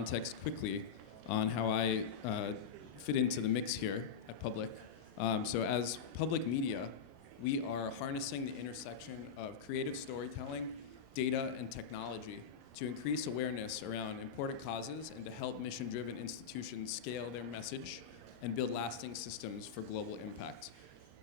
context quickly on how I fit into the mix here at Public. So as public media, we are harnessing the intersection of creative storytelling, data, and technology to increase awareness around important causes and to help mission-driven institutions scale their message and build lasting systems for global impact.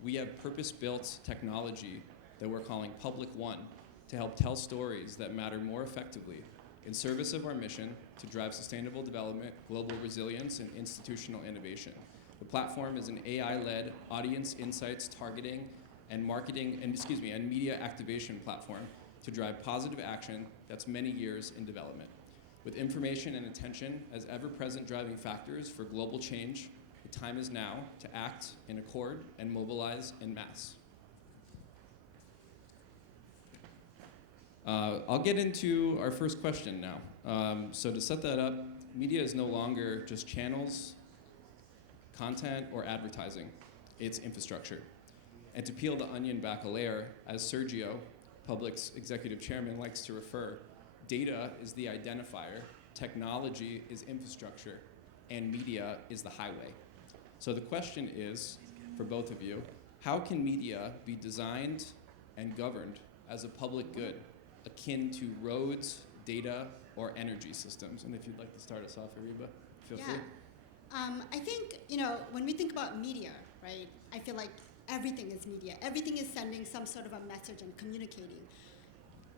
We have purpose-built technology that we're calling Public One to help tell stories that matter more effectively in service of our mission to drive sustainable development, global resilience, and institutional innovation. The platform is an AI-led audience insights targeting and marketing, and media activation platform to drive positive action that's many years in development. With information and attention as ever-present driving factors for global change, the time is now to act in accord and mobilize en masse. I'll get into our first question now. So to set that up, media is no longer just channels, content, or advertising. It's infrastructure. And to peel the onion back a layer, as Sergio, Public's executive chairman, likes to refer, data is the identifier, technology is infrastructure, and media is the highway. So the question is, for both of you, how can media be designed and governed as a public good, akin to roads, data, or energy systems? And if you'd like to start us off, Ariba, feel free. I think, when we think about media, right, I feel like everything is media. Everything is sending some sort of a message and communicating.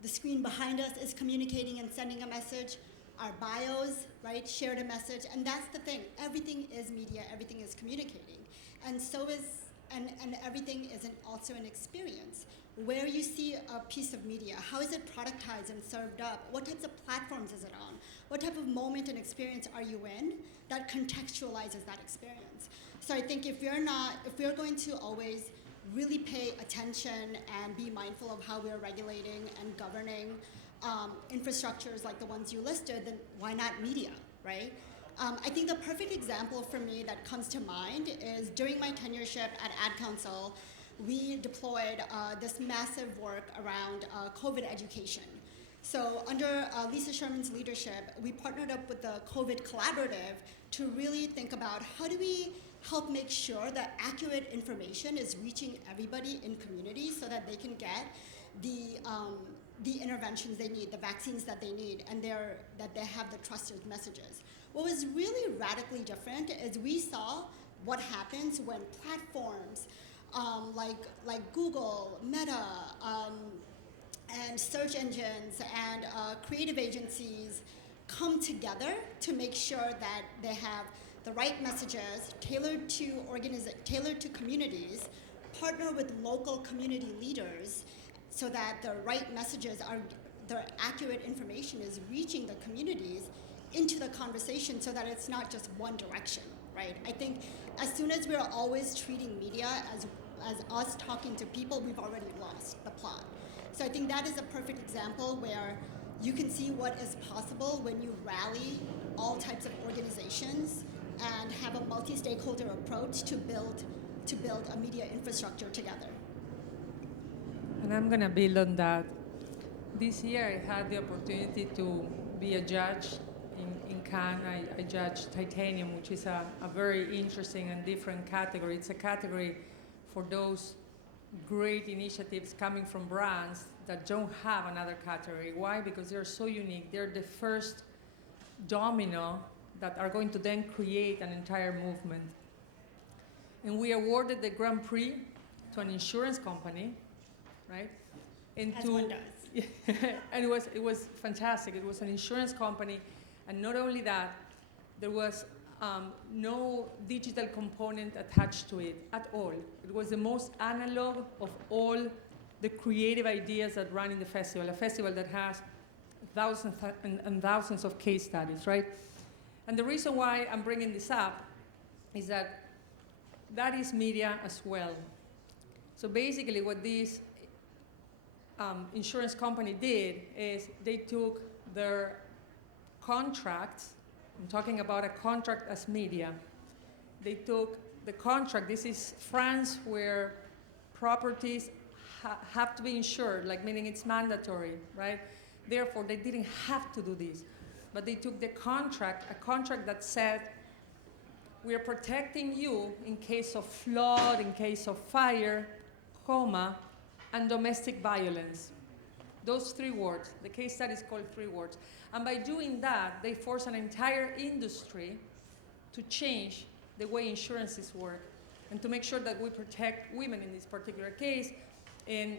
The screen behind us is communicating and sending a message. Our bios, right, shared a message. And that's the thing. Everything is media. Everything is communicating. And so is, and everything is also an experience. Where you see a piece of media, how is it productized and served up? What types of platforms is it on? What type of moment and experience are you in that contextualizes that experience? So I think if we're going to always really pay attention and be mindful of how we're regulating and governing infrastructures like the ones you listed, then why not media, right? I think the perfect example for me that comes to mind is during my tenureship at Ad Council, we deployed this massive work around COVID education. So under Lisa Sherman's leadership, we partnered up with the COVID Collaborative to really think about how do we help make sure that accurate information is reaching everybody in communities so that they can get the interventions they need, the vaccines that they need, and that they have the trusted messages. What was really radically different is we saw what happens when platforms like Google, Meta, and search engines and creative agencies come together to make sure that they have the right messages tailored to communities, partner with local community leaders so that the right messages the accurate information is reaching the communities into the conversation so that it's not just one direction, right? I think as soon as we're always treating media as us talking to people, we've already lost the plot. So I think that is a perfect example where you can see what is possible when you rally all types of organizations and have a multi-stakeholder approach to build a media infrastructure together. And I'm going to build on that. This year I had the opportunity to be a judge in Cannes. I judged Titanium, which is a very interesting and different category. It's a category for those great initiatives coming from brands that don't have another category. Why? Because they're so unique. They're the first domino that are going to then create an entire movement. And we awarded the Grand Prix to an insurance company, right? And As one does. And it was fantastic. It was an insurance company, and not only that, there was no digital component attached to it at all. It was the most analog of all the creative ideas that run in the festival, a festival that has thousands and thousands of case studies, right? And the reason why I'm bringing this up is that is media as well. So basically what this insurance company did is they took their contracts. I'm talking about a contract as media. They took the contract. This is France, where properties have to be insured, like meaning it's mandatory, right? Therefore, they didn't have to do this. but they took the contract, a contract that said, we are protecting you in case of flood, in case of fire, comma, and domestic violence. Those 3 words. The case study is called 3 words. And by doing that, they force an entire industry to change the way insurances work and to make sure that we protect women in this particular case. And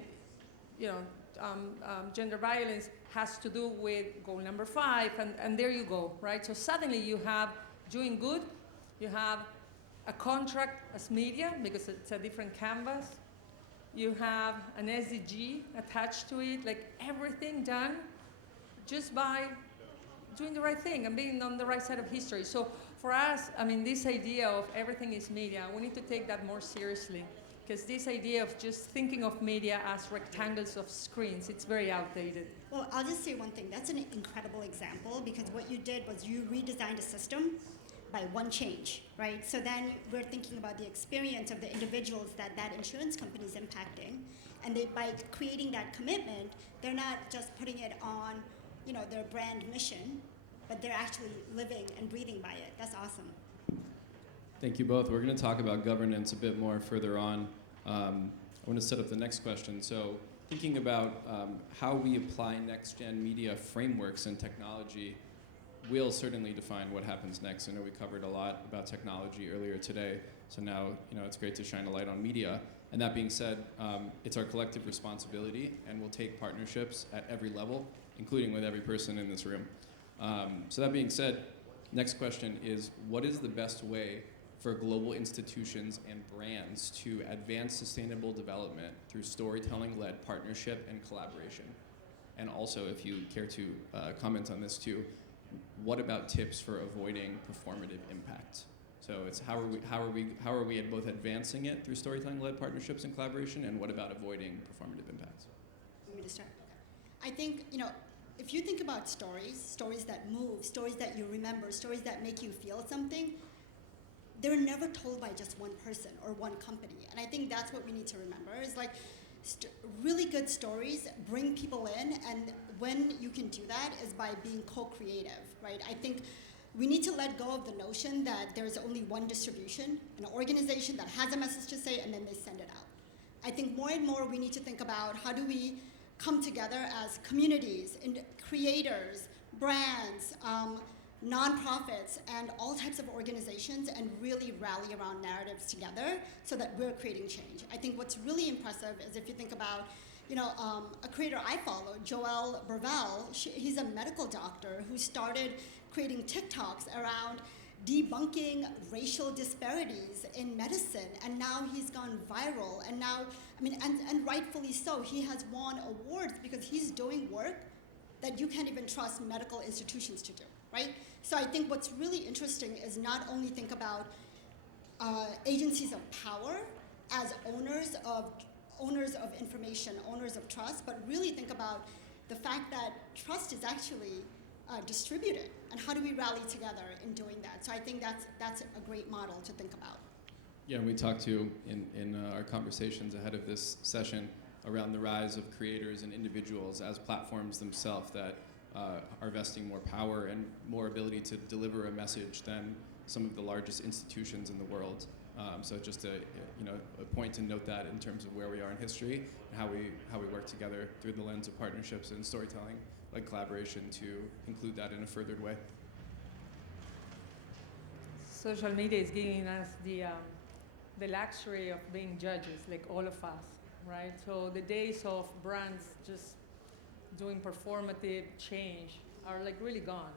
gender violence has to do with goal number 5, and there you go, right? So suddenly you have doing good, you have a contract as media because it's a different canvas, you have an SDG attached to it, like everything done just by doing the right thing and being on the right side of history. So for us, I mean, this idea of everything is media, we need to take that more seriously. Because this idea of just thinking of media as rectangles of screens, it's very outdated. Well, I'll just say one thing. That's an incredible example because what you did was you redesigned a system by one change, right? So then we're thinking about the experience of the individuals that insurance company is impacting. And by creating that commitment, they're not just putting it on, their brand mission, but they're actually living and breathing by it. That's awesome. Thank you both. We're going to talk about governance a bit more further on. I want to set up the next question. So thinking about how we apply next-gen media frameworks and technology will certainly define what happens next. I know we covered a lot about technology earlier today, so now it's great to shine a light on media. And that being said, it's our collective responsibility, and we'll take partnerships at every level, including with every person in this room. So that being said, next question is, what is the best way for global institutions and brands to advance sustainable development through storytelling-led partnership and collaboration? And also, if you care to comment on this too, what about tips for avoiding performative impact? So it's how are we both advancing it through storytelling-led partnerships and collaboration, and what about avoiding performative impacts? Want me to start? Okay. I think, if you think about stories that move, stories that you remember, stories that make you feel something, they're never told by just one person or one company. And I think that's what we need to remember is like really good stories bring people in, and when you can do that is by being co-creative, right? I think we need to let go of the notion that there's only one distribution, an organization that has a message to say and then they send it out. I think more and more we need to think about how do we come together as communities, and creators, brands, nonprofits, and all types of organizations, and really rally around narratives together so that we're creating change. I think what's really impressive is if you think about, a creator I follow, Joel Burvell, he's a medical doctor who started creating TikToks around debunking racial disparities in medicine, and now he's gone viral, and now, and rightfully so, he has won awards because he's doing work that you can't even trust medical institutions to do, right? So I think what's really interesting is not only think about agencies of power as owners of information, owners of trust, but really think about the fact that trust is actually distributed, and how do we rally together in doing that? So I think that's a great model to think about. Yeah, we talked to in our conversations ahead of this session around the rise of creators and individuals as platforms themselves that are vesting more power and more ability to deliver a message than some of the largest institutions in the world. So just a point to note that in terms of where we are in history and how we work together through the lens of partnerships and storytelling, like collaboration, to include that in a furthered way. Social media is giving us the luxury of being judges, like all of us, right? So the days of brands just doing performative change are like really gone,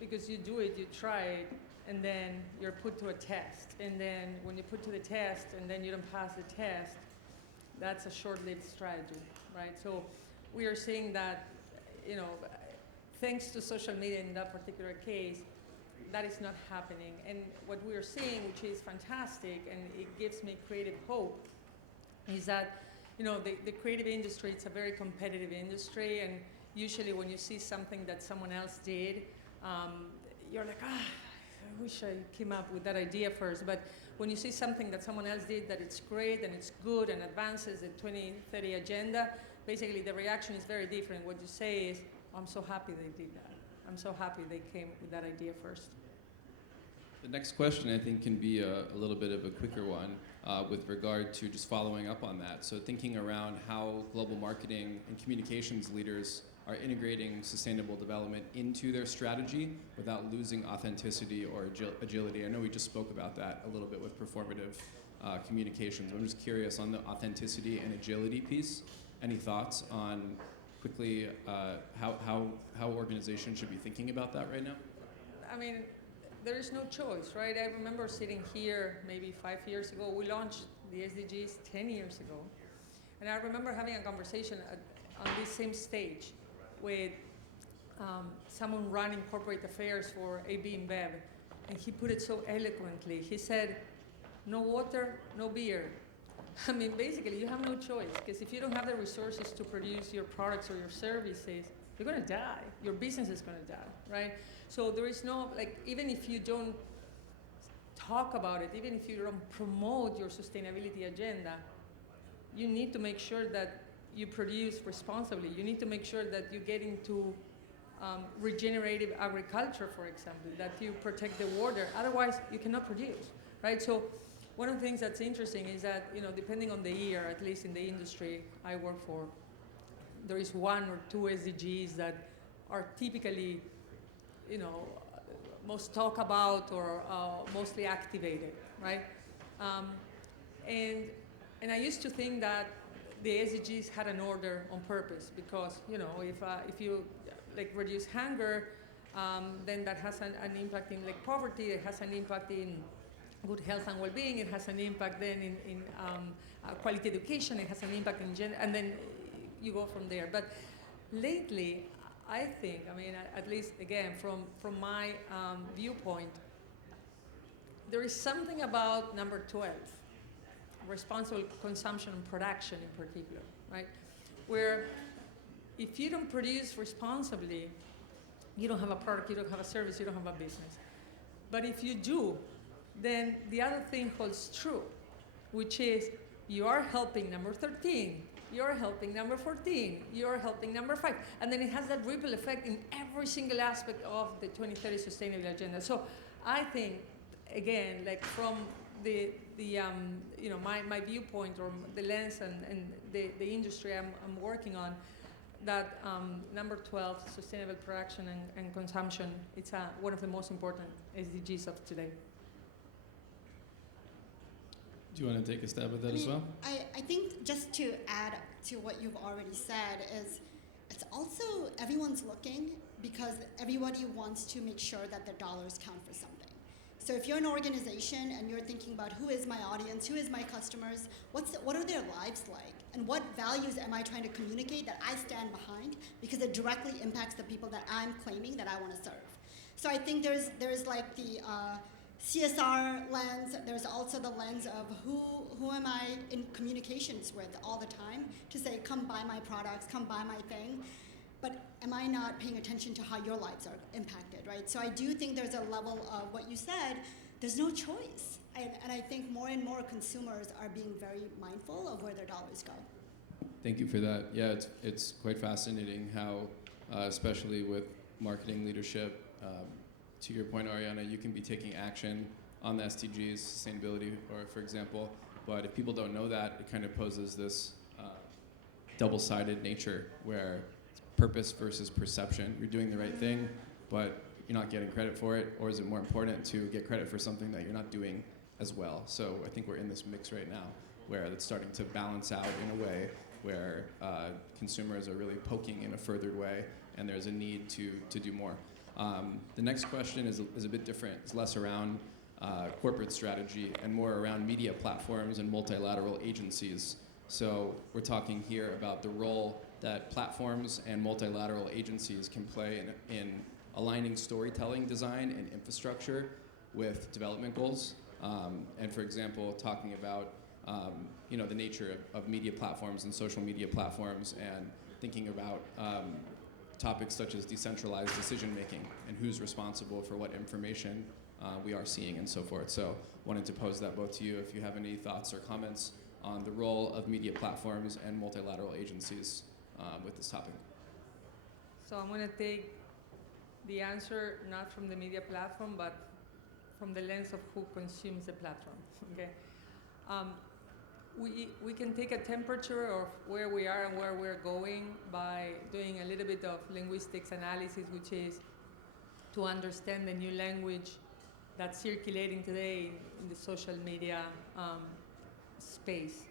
because you do it, you try it, and then you're put to a test. And then when you put to the test and then you don't pass the test, that's a short-lived strategy, right? So we are seeing that, thanks to social media in that particular case, that is not happening. And what we are seeing, which is fantastic, and it gives me creative hope, is that, the creative industry, it's a very competitive industry, and usually when you see something that someone else did, you're like, I wish I came up with that idea first. But when you see something that someone else did that it's great and it's good and advances the 2030 agenda, basically the reaction is very different. What you say is, I'm so happy they did that. I'm so happy they came with that idea first. The next question, I think, can be a little bit of a quicker one with regard to just following up on that. So thinking around how global marketing and communications leaders are integrating sustainable development into their strategy without losing authenticity or agility. I know we just spoke about that a little bit with performative communications. I'm just curious on the authenticity and agility piece. Any thoughts on quickly how organizations should be thinking about that right now? I mean, there is no choice, right? I remember sitting here maybe 5 years ago. We launched the SDGs 10 years ago. And I remember having a conversation on this same stage with someone running corporate affairs for AB InBev. And he put it so eloquently. He said, no water, no beer. I mean, basically, you have no choice. Because if you don't have the resources to produce your products or your services, you're going to die. Your business is going to die, right? So there is no, like, even if you don't talk about it, even if you don't promote your sustainability agenda, you need to make sure that you produce responsibly. You need to make sure that you get into regenerative agriculture, for example, that you protect the water. Otherwise, you cannot produce, right? So one of the things that's interesting is that, you know, depending on the year, at least in the industry I work for, there is 1 or 2 SDGs that are typically, you know, most talked about or mostly activated, right? And I used to think that the SDGs had an order on purpose because, you know, if you like reduce hunger, then that has an impact in like poverty. It has an impact in good health and well-being. It has an impact then in quality education. It has an impact in gender, and then you go from there. But lately, I think, I mean, at least again from my viewpoint, there is something about number 12, responsible consumption and production in particular, right? Where if you don't produce responsibly, you don't have a product, you don't have a service, you don't have a business. But if you do, then the other thing holds true, which is you are helping number 13, you're helping number 14, you're helping number 5. And then it has that ripple effect in every single aspect of the 2030 Sustainable Agenda. So I think, again, like from the you know, my viewpoint or the lens and the industry I'm working on, that number 12, sustainable production and consumption, it's one of the most important SDGs of today. Do you want to take a stab at that as well? I think just to add to what you've already said is it's also everyone's looking because everybody wants to make sure that their dollars count for something. So if you're an organization and you're thinking about who is my audience, who is my customers, what are their lives like, and what values am I trying to communicate that I stand behind because it directly impacts the people that I'm claiming that I want to serve. So I think there's like the CSR lens, there's also the lens of who am I in communications with all the time to say, come buy my products, come buy my thing, but am I not paying attention to how your lives are impacted, right? So I do think there's a level of what you said, there's no choice. And I think more and more consumers are being very mindful of where their dollars go. Thank you for that. Yeah, it's quite fascinating how, especially with marketing leadership, to your point, Ariana, you can be taking action on the SDGs, sustainability, or for example, but if people don't know that, it kind of poses this double-sided nature where it's purpose versus perception. You're doing the right thing, but you're not getting credit for it, or is it more important to get credit for something that you're not doing as well? So I think we're in this mix right now where it's starting to balance out in a way where consumers are really poking in a furthered way, and there's a need to do more. The next question is a bit different. It's less around corporate strategy and more around media platforms and multilateral agencies. So we're talking here about the role that platforms and multilateral agencies can play in aligning storytelling design and infrastructure with development goals. And for example, talking about you know, the nature of media platforms and social media platforms, and thinking about topics such as decentralized decision making and who's responsible for what information we are seeing and so forth. So wanted to pose that both to you if you have any thoughts or comments on the role of media platforms and multilateral agencies with this topic. So I'm going to take the answer not from the media platform, but from the lens of who consumes the platform. Okay, we can take a temperature of where we are and where we're going by doing a little bit of linguistics analysis, which is to understand the new language that's circulating today in the social media space,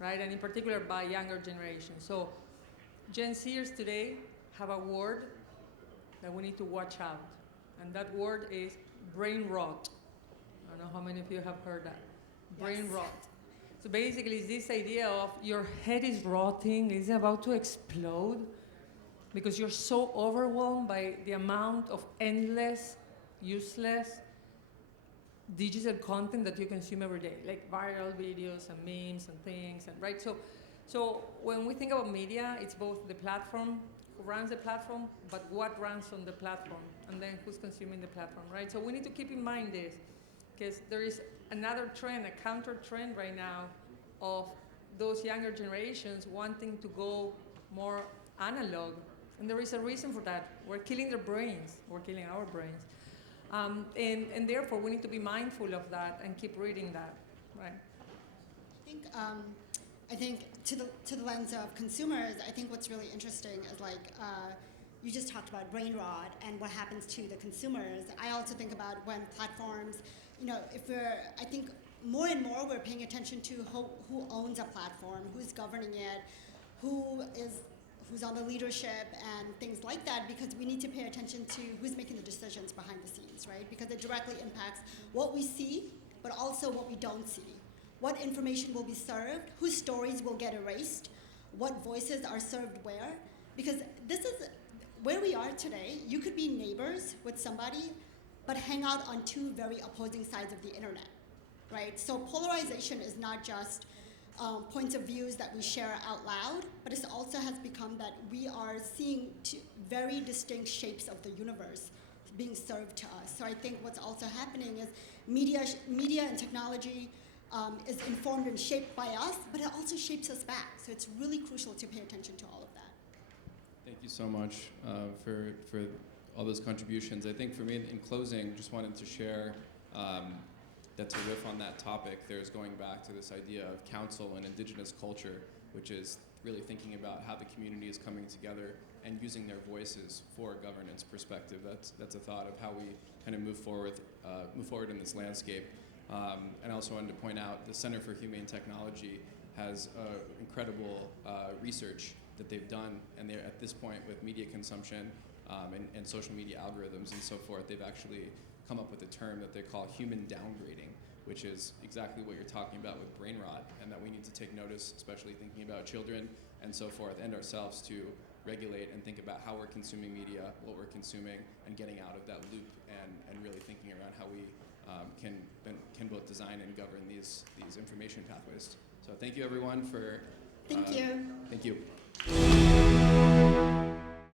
right? And in particular by younger generations. So Gen Zers today have a word that we need to watch out. And that word is brain rot. I don't know how many of you have heard that. Brain Yes. rot. So basically it's this idea of your head is rotting, it's about to explode because you're so overwhelmed by the amount of endless, useless, digital content that you consume every day, like viral videos and memes and things, and right? So when we think about media, it's both the platform, who runs the platform, but what runs on the platform, and then who's consuming the platform, right? So we need to keep in mind this, because there is another trend, a counter trend right now of those younger generations wanting to go more analog, and there is a reason for that. We're killing their brains, we're killing our brains. And therefore, we need to be mindful of that and keep reading that, right? I think to the lens of consumers, I think what's really interesting is like you just talked about brain rot and what happens to the consumers. I also think about when platforms, I think more and more we're paying attention to who owns a platform, who's governing it, who's on the leadership and things like that, because we need to pay attention to who's making the decisions behind the scenes, right? Because it directly impacts what we see, but also what we don't see. What information will be served, whose stories will get erased, what voices are served where. Because this is where we are today. You could be neighbors with somebody, but hang out on two very opposing sides of the internet, right? So polarization is not just points of views that we share out loud, but it also has become that we are seeing two very distinct shapes of the universe being served to us. So I think what's also happening is media and technology is informed and shaped by us, but it also shapes us back. So it's really crucial to pay attention to all of that. Thank you so much for all those contributions. I think for me, in closing, just wanted to share that to riff on that topic, there's going back to this idea of council and indigenous culture, which is really thinking about how the community is coming together and using their voices for a governance perspective. That's a thought of how we kind of move forward in this landscape. And I also wanted to point out the Center for Humane Technology has incredible research that they've done, and they're at this point with media consumption and social media algorithms and so forth, they've actually come up with a term that they call human downgrading, which is exactly what you're talking about with brain rot, and that we need to take notice, especially thinking about children and so forth, and ourselves to regulate and think about how we're consuming media, what we're consuming, and getting out of that loop, and really thinking around how we can both design and govern these information pathways. So thank you everyone for Thank you. Thank you.